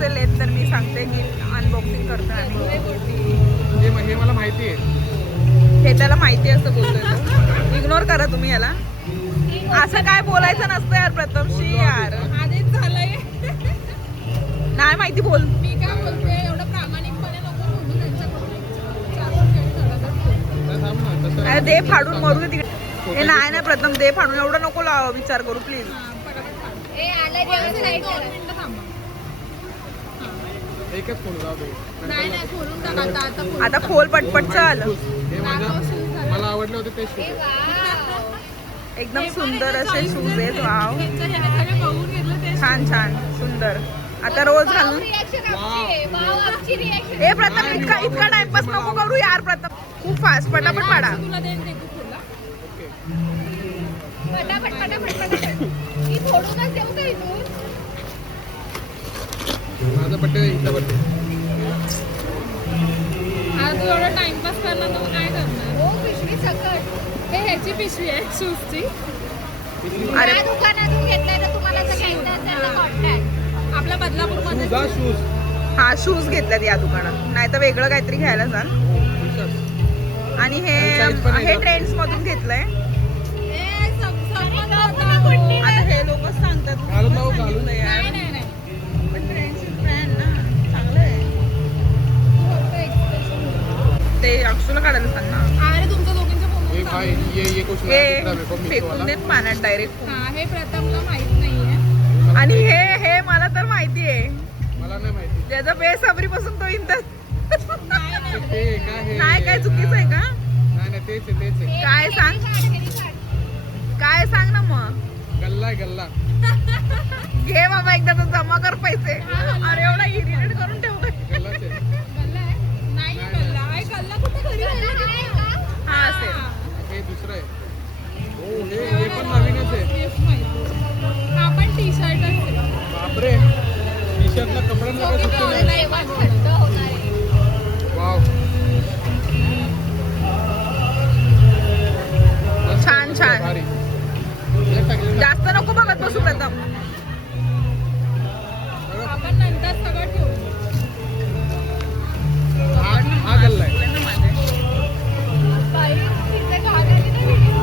Parcel आहेत तर मी सांगते की अनबॉक्सिंग करतो आम्ही. हे मला माहिती आहे. हे त्याला माहिती असतं बोलतोय तो. इग्नोर करा तुम्ही याला. असं काय बोलायचं नसतं यार प्रथमशी यार. आधीच झालंय. नाही माहिती बोल. मी काय बोलते एवढं प्रामाणिकपणे नको बोलू त्यांच्याकडून. अरे दे फाडून मरू दे तिकडे. हे नाही नाही प्रथम दे फाडून एवढं नको विचार करू प्लीज. एकच फोन जाऊ दे. नाही नाही खोलून टाका आता आता खोल पटपट चल. हे मला आवडले होते ते शूज. एकदम सुंदर असे शूज आहेत. वाव बघून घेतलं ते छान छान सुंदर. आता रोज घालून. हे प्रथम इतका टाइमपास नको करू यार प्रथम. खूप फास्ट पटापट पाडा. तुला देईन ते तू खोला. फटाफट फटाफट फटाफट मी फोडूनच देऊ का इथून. माझा बड्डे इथला बड्डे. आज तू एवढा टाइमपास करणार तर काय करणार. हो पिशवी सकट. हे ह्याची पिशवी आहे शूजची. अरे या दुकानातून घेतलाय तर तुम्हाला जर घ्यायचं असेल तर कॉन्टॅक्ट. आपल्या बदलापूरमध्ये शूज शूज. हा शूज घेतल्यात या दुकानात. नाही तर वेगळं काहीतरी घ्यायला चाल. आणि हे ट्रेंड्स मधून घेतलंय. आता हे लोक सांगतात घालून जाऊ, घालून. यार. नाही नाही नाही पण ट्रेंड्स ब्रँड ना चांगलं आहे. ते अक्षुला काढायला सांग ना. अरे तुमच्या दोघींच्या ये फोन भाई ये कुछ हे नया दिख रहा है मेरे को मीशो फेकून वाला. देत पाण्यात डायरेक्ट. हा हे प्रथमला माहित नाहीये. आणि हे मला तर माहिती आहे. मला नाही माहिती. त्याचा बेसबरीपासून तो इंटर ते काय हे नाही काय चुकीचं आहे का. नाही तेच आहे. काय सांग काय सांग ना मग. गल्ला आहे गल्ला. घे बाबा एकदा तर जमा कर पैसे. अरे एवढा इरिटेट करून ठेवतोय. गल्लाच आहे. गल्ला आहे नाही गल्ला आहे. गल्ला कुठे घरी राहिला की नाही? हा असेल. हे दुसरं आहे. हो हे पण नवीनच आहे. तेच माहिती. हा पण टी शर्ट आहे. बापरे टी शर्टला कपड्यांना काय सुट्टी नाही. थंड होणार आहे. वाव छान छान. भारी. हे टाकलेलं. जास्त नको बघत बसू प्रथम. आपण नंतर सगळं ठेवू. हा गल्ला आहे. बाई तिथे घागाने ना व्हिडिओ.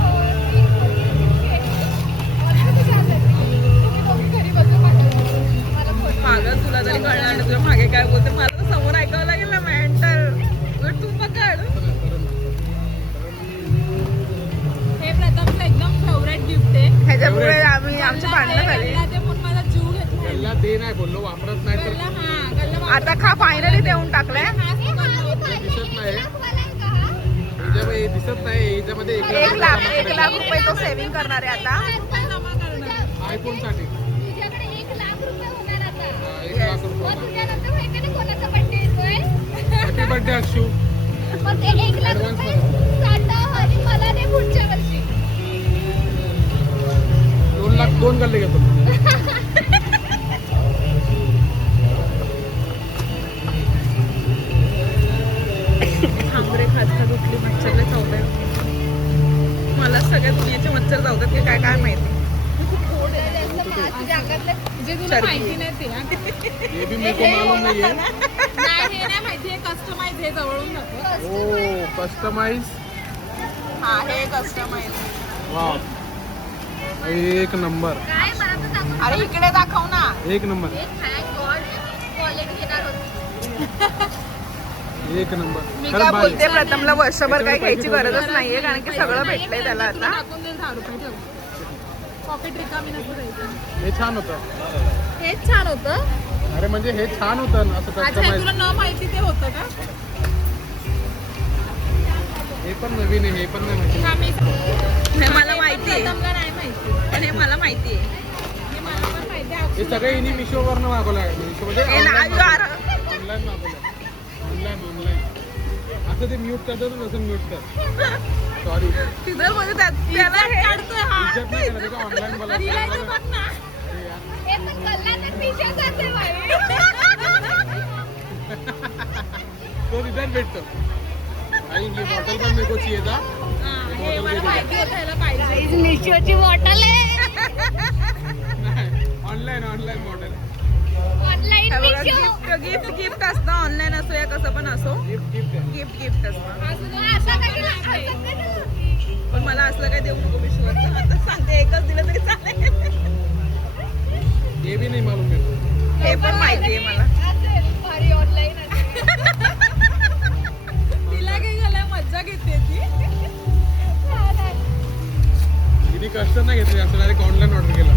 तुम्ही घरी बसून मला फोटो. मागं तुला तरी कळणार नाही तुझ्या मागे काय बोलते. मला तर समोर ऐकावं लागेल ना मेंटल. तू पकड. हे प्रथमचं एकदम फेवरेट गिफ्ट आहे. ह्याच्यामुळे आम्ही आमचे भांडणं झाले. गल्ला ते म्हणून माझा जीव घेतला. गल्ला दे नाही बोललो वापरत नाही तर. गल्ला हा गल्ला आता खा फायनली देऊन टाकलंय. दिसत नाही. दिसत नाही याच्यामध्ये 1 लाख रुपये तो सेव्हिंग करणार आहे आता. जमा करणार. आयफोन साठी तुझ्याकडे 1 लाख रुपये होणार आता. 1 लाख मग रुपये. तुझ्यानंतर माहिती ना कोणाचा बर्थडे येतोय. Happy birthday Akshu. मग ते 1 लाख रुपये साठव आणि मला दे पुढच्या वर्षी. 2 लाख 2 गल्ले घेतो. आंबरे खात खात उठली मच्छरला चावलंय. मला सगळ्या दुनियाचे मच्छर चावतात की काय काय माहिती. जे तुला माहिती नाही ते हा. ये भी मेरे को मालूम नहीं है. नाही हे नाही माहिती आहे. कस्टमाइज हे जवळून नको. ओ कस्टमाइज. हा हे कस्टमाइज. वाव एक नंबर. काय मला तर सांगू. अरे इकडे दाखव ना. एक नंबर. थँक गॉड क्वालिटी घेणार होती. एक नंबर. मी खरंच काय भारी. बोलते प्रथमला वर्षभर काही घ्यायची गरजच नाहीये कारण की सगळं भेटलंय त्याला तुला आता. टाकून देईल 10 रुपये ठेव. पॉकेट रिकामी नसतं द्यायचं. हे छान होतं. हेच छान होतं. अरे म्हणजे हे छान होतं ना असं अच्छा हे कस्टमाइज. तुला न माहिती ते होतं का. हे पण नवीन आहे. हे पण नाही माहिती. हा मी हे मला माहिती आहे. प्रथमला नाही माहिती. पण हे मला माहिती आहे. हे मला पण माहिती आहे. हे सगळे इनी मिशोवरनं मागवलं आहे. मिशो म्हणजे हे नाही ऑनलाईन यार. मागवलं. ऑनलाईन असं ते म्यूट करतात ना तसं म्यूट कर. सॉरी तिथं म्हणजे त्याला हे काढतोय हा. इज्जत नाही करत का ऑनलाईन मला. रिलायचं बघ ना. अरे यार. हे पण गल्ला तर टी-शर्ट असेल बाई. तो रिटर्न भेटतो. आई ये बॉटल पण मेरे को चाहिए था. हा, हे मला माहिती होतं ह्याला पाहिजे. मिशोची बॉटल आहे. Online model. ऑनलाईन हे बघा मिशो. गिफ्ट असतं ऑनलाईन असो या कसं पण असो गिफ्ट आहे. गिफ्ट असतं असं कशाला? असं कशाला? पण मला असलं काही देऊ नको विश्वास आता सांगते एकच दिलं तरी चालेल हे बी नाही मालूम मेरे को. हे पण माहिती आहे मला असेल, भारी ऑनलाईन असेल. तिला काही झालं मज्जा घेते ती. तिने कष्ट नाही घेतले असं डायरेक्ट ऑनलाईन ऑर्डर केलं.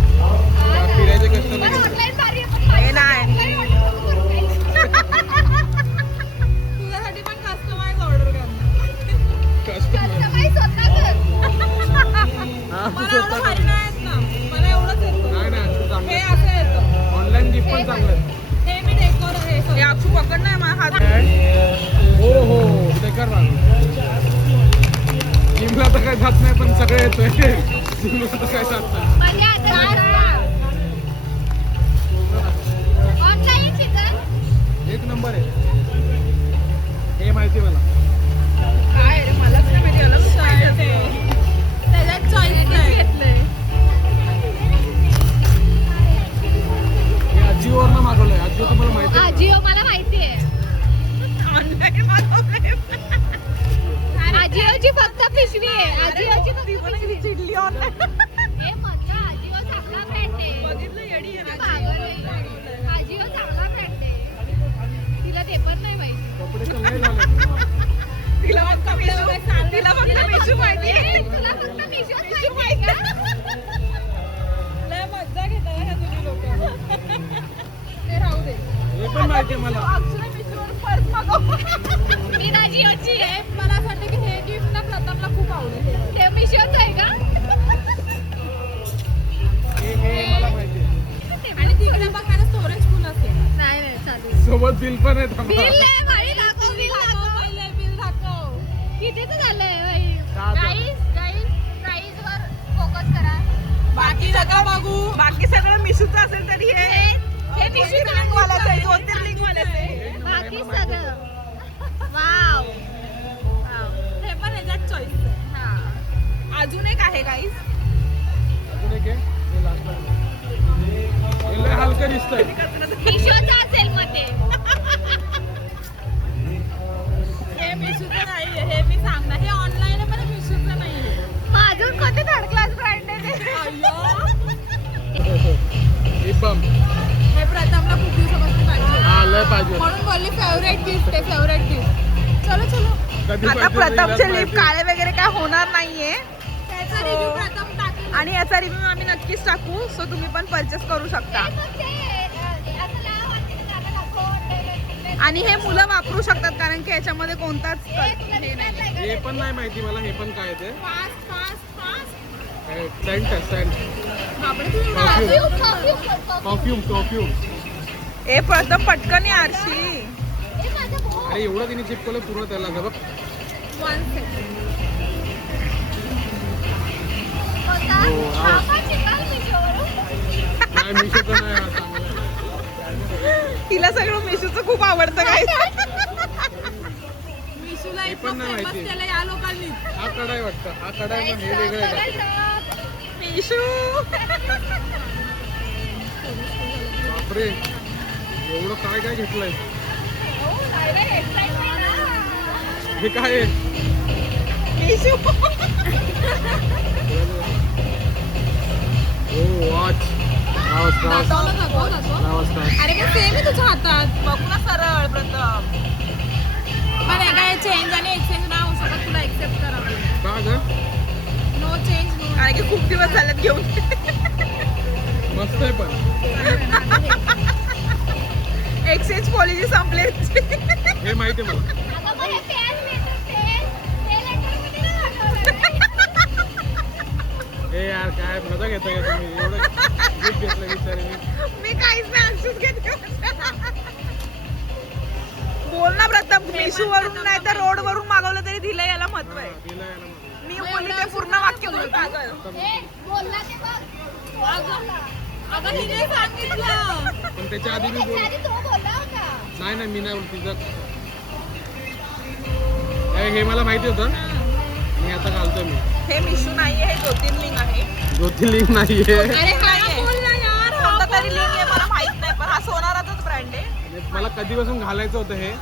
फिरायचे कष्ट नाही पण घेतले. ऑनलाईन भारी आहे, पण हे नाही. ऑनलाईन ऑर्डर नको करू काही. तुझ्यासाठी पण कस्टमाइज ऑर्डर करणार. कष्ट नाही. कस्टमाइज स्वतः कर. हा, मला एवढं भारी नाही येत ना. मला एवढंच येतं. नाही नाही असं हे चांगलं. असं येतं. ऑनलाईन गिफ्ट पण चांगलं आहे. हे मी डेकोर हे हे सगळं. अक्षू पकड नाही माझा हात हो हो ते कर ना. जिमला तर काय जात नाही पण सगळं येतोय. जिमला तर काय जात नाही. म्हणजे आता ऑनलाईन शिकल. एक नंबर आहे. हे माहिती मला. काय रे मलाच नाही माहिती अलग शर्ट आहे. त्याच्यात चॉईस नाही. हे अजिओवरनं मागवलंय. अजिओ तुम्हाला माहिती आहे का? आजिओ मला माहिती आहे. ऑनलाईन मागवलंय. आजिओची फक्त पिशवी आहे. आजिओची फक्त ती पण पिशवी किती चिडली ऑनलाईन हे म्हणजे आजिओ चांगला ब्रँड आहे. बघितलं येडी आहे ना. आजिओ चांगला ब्रँड आहे. तिला ते पण नाही माहिती. कपडे तर लय झाले. तिला फक्त मिशू माहिती आहे तुला फक्त मिशोच माहिती आहे का? लय मज्जा घेता ह्या तुम्ही लोक. ते राहू दे. हे पण माहिती आहे मला. अक्षरा मिशोवर पर्स मागव. मी आजिओची आहे. मला असं वाटतं की हे गिफ्ट ना प्रथमला खूप आवडेल. हे. ते मिशोच आहे का? हे मला माहिती आहे. आणि तिकडे बघायला स्टोरेज फुल असेल. नाही नाही चालू. सोबत बिल पण आहे बिल थांबा. आहे भाई, दाखव बिल दाखव. पहिले बिल दाखव. कितीचं झालंय भाई? दहा हजार. प्राइस वर फोकस करा. बाकी नका बघू. बाकी सगळं मिशूचं असेल तरी हे मिशू वालाच आहे ज्योतिर्लिंग वालाच आहे बाकी सगळं वाव. हे पण ह्याच्यात चॉईस आहे. हा. अजून एक आहे गाईस अजून एक आहे. हे last one. हे लय हलकं दिसतंय. मिशोचं असेल मग ते. हे मिशूचं नाहीये. हे मी सांगणार. हे ऑनलाईन आहे पण हे मिशूचं नाहीये. मग अजून कोणते थर्ड क्लास ब्रँड आहे ते? अय्यो. हे बम. हे प्रथमला खूप दिवसापासून पाहिजे. हा लय पाहिजे. म्हणून बोलली फेवरेट गिफ्ट आहे. Favourite gift. चलो चलो. कधी आता पाहिजे प्रथमचे हिलाच लिप माहिती. काळे वगैरे काय होणार नाहीये त्याचा रिव्ह्यू प्रथम टाकेल. आणि याचा रिव्ह्यू आम्ही नक्कीच टाकू सो तुम्ही पण परचेस करू शकता मग ते, असं नाव वाटते की त्याला नको. आणि हे मुलं वापरू शकतात कारण की याच्यामध्ये कोणताच हे नाही हे पण नाही माहिती मला. हे पण काय आहे ते. Fast fast fast. सेंट आहे सेंट. बापरे तुम्ही परफ्यूम परफ्यूम. हे प्रथम पटकन ये आरशी अरे एवढं तिने चिपकवलं पूर्ण त्याला का बघ. 1 सेकंड. नाही मिशोचं नाही. हा चांगला आहे. तिला सगळं मिशूचं खूप आवडतं काय मिशूला हे इतकं पण नाही फेमस माहिती. केलं या लोकांनी. हा कडाई वाटतं. हा कडाई पण हे वेगळं आहे का? मिशू बापरे एवढं काय काय घेतलंय. हे काय आहे. मिशू हो वॉच. दाखव, दाखव, दाखव. अरे काय सेम आहे तुझ्या हातात. बघू ना सरळ प्रथम पण हे काय चेंज आणि एक्सचेंज नाही होऊ शकत. तुला एक्सेप्ट करावं लागेल. का ग नो चेंज नो. कारण की खूप दिवस झालेत घेऊन मस्त आहे पण. एक्सचेंज पॉलिसी संपले हे माहिती आहे मला. हे यार काय मजा घेता का तुम्ही. एवढं गिफ्ट घेतलं विचारे मी. मी काहीच नाही अंशूच घेते बोल ना प्रथम मिशू वरून नाही तर रोड वरून मागवलं तरी दिलं याला महत्व आहे तिला याला मला. मी बोलली ते पूर्ण वाक्य बोल पागल अगं तिने सांगितलं. पण त्याच्या आधी मी बोल. नाही नाही मी नाही बोल. तिचं हे मला माहिती होतं. मी आता घालतोय मी. हे मिशू नाहीये हे ज्योतिर्लिंग आहे ज्योतिर्लिंग नाहीये. अरे हा बोल ना यार. कोणता तरी लिंग आहे मला माहित नाही पण हा सोनार मला कधीपासून घालायचं होतं हे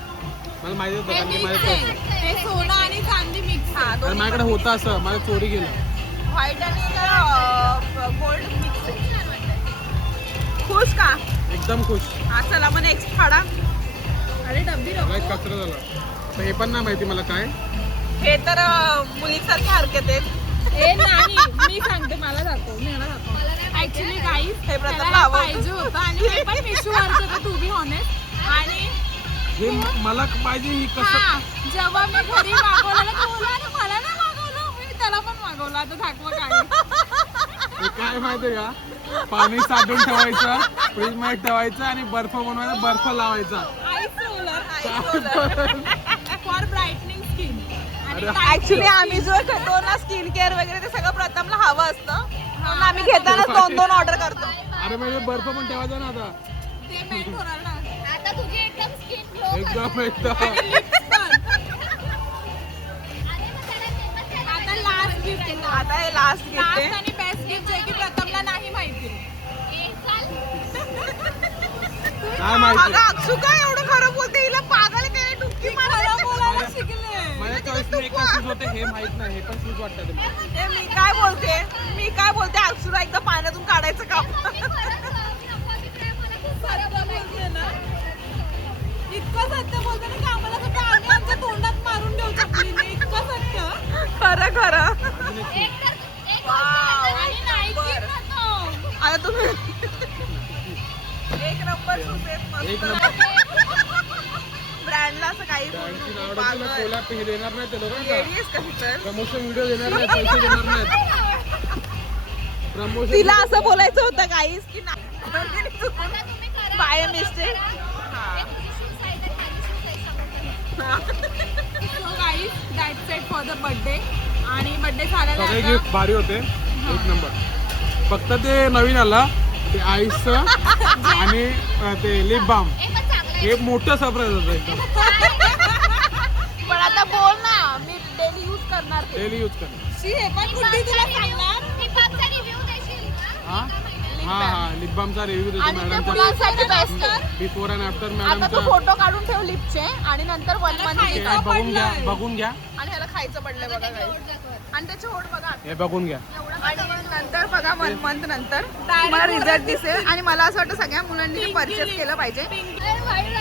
मला माहिती होतं हे कारण की मिक्स माझ्या आहे हे सोनं आणि चांदी मिक्स हा कारण दोन्ही माझ्याकडे होतं असं मला चोरी गेलं व्हाईट आणि गोल्ड मिक्स आहे. खुश का? एकदम खुश हा चला मग नेक्स्ट फाडा. अरे डब्बी सगळ्यात नको कचरा झाला तर हे पण नाही माहिती मला काय हे तर मुलीसारखे हरकत आहेत. ए नाही मी सांगते मला दाखव ऍक्च्युली गाईस हे प्रथम त्याला लावा. पाहिजे होतं आणि हे पण मिशूवरचं होतं टू बी ऑनेस्ट आणि हे मला पाहिजे ही कसं हा जेव्हा मी घरी मागवलेलं तो बोलला "अरे मला नाही मागवलं मी त्याला पण मागवलं आता दाखवा काय हे काय माहितीये का पाणी साठवून ठेवायचं फ्रीज मध्ये ठेवायचं आणि बर्फ बनवायचा बर्फ लावायचा ice roller for brightening skin आणि अरे, ऍक्च्युली आम्ही जो करतो ना स्किन केअर वगैरे ते सगळं प्रथमला हवं असतं म्हणून आम्ही घेताना 2-2 ऑर्डर करतो. अरे म्हणजे बर्फ पण ठेवायचा ना आता ते मेल्ट होणार ना आता तुझी एकदम स्किन ग्लो एकदम एकदम आणि lips पण. अरे मग त्याला तेव्हाच त्याला आता लास्ट गिफ्ट येतो आता हे लास्ट गिफ्ट लास्ट आहे. आणि बेस्ट गिफ्ट आहे की प्रथमला नाही माहिती ए, चाल. काय माहिती अगं अक्षू काय एवढं खरं बोलते हिला पागल काय डुबकी खरं बोलायला शिकले माझ्या चॉईसने एक शूज होते हे माहित नाही हे पण शूज वाटतात मला. हे मी काय बोलते अक्षूला एकदा पाण्यातून काढायचं काम. इतकं सत्य बोलतो ना की आम्हाला सगळं आम्ही आमच्या तोंडात मारून देऊ चपलीने इतकं सत्य खरं अजून एक एक तर एक आणि नाही बरं. आता तुम्ही एक नंबर शूज आहेत एक मस्त. नंबर ब्रँडला असं काही त्यांची नाव पागल. तुला कोला पे देणार नाही ते लोकांना येडीस का ही तर? प्रमोशन व्हिडिओ देणार नाही पैसे देणार नाहीत प्रमोशन तिला असं बोलायचं होतं काहीच की नाही आता तुम्ही करा. By mistake. हे तुझी shoes आहे तर माझी shoes आहे, समोर. So guys that's it for the birthday आणि बर्थडे सगळे झाल्यानंतर गिफ्ट भारी होते एक नंबर फक्त ते नवीन आला ते आईसचं आणि ते लिप बाम हे पण चांगलं आहे. हे मोठं सरप्राईज होतं एकदम पण आता बोल ना मी डेली यूज करणार ते. डेली यूज कर शी हे पण कुठे तुला सांगणार लिपबामचा review देशील? हा हा लिप बामचा रिव्ह्यू देतो आणि ते मॅडमचा मुलांसाठी बेस्ट आहे. बिफोर अँड आफ्टर आता तू मॅडमचा फोटो काढून ठेव लिपचे आणि नंतर 1 मंथ खायचं. काय बघून घ्या पडलंय. बघून घ्या आणि ह्याला खायचं पडलंय बघा guys. आणि त्याचे होड बघा हे बघून घ्या आणि नंतर बघा 1 मंथ नंतर तुम्हाला रिझल्ट दिसेल आणि मला असं वाटतं सगळ्या मुलांनी ते परचेस केलं पाहिजे. पिंक अरे, white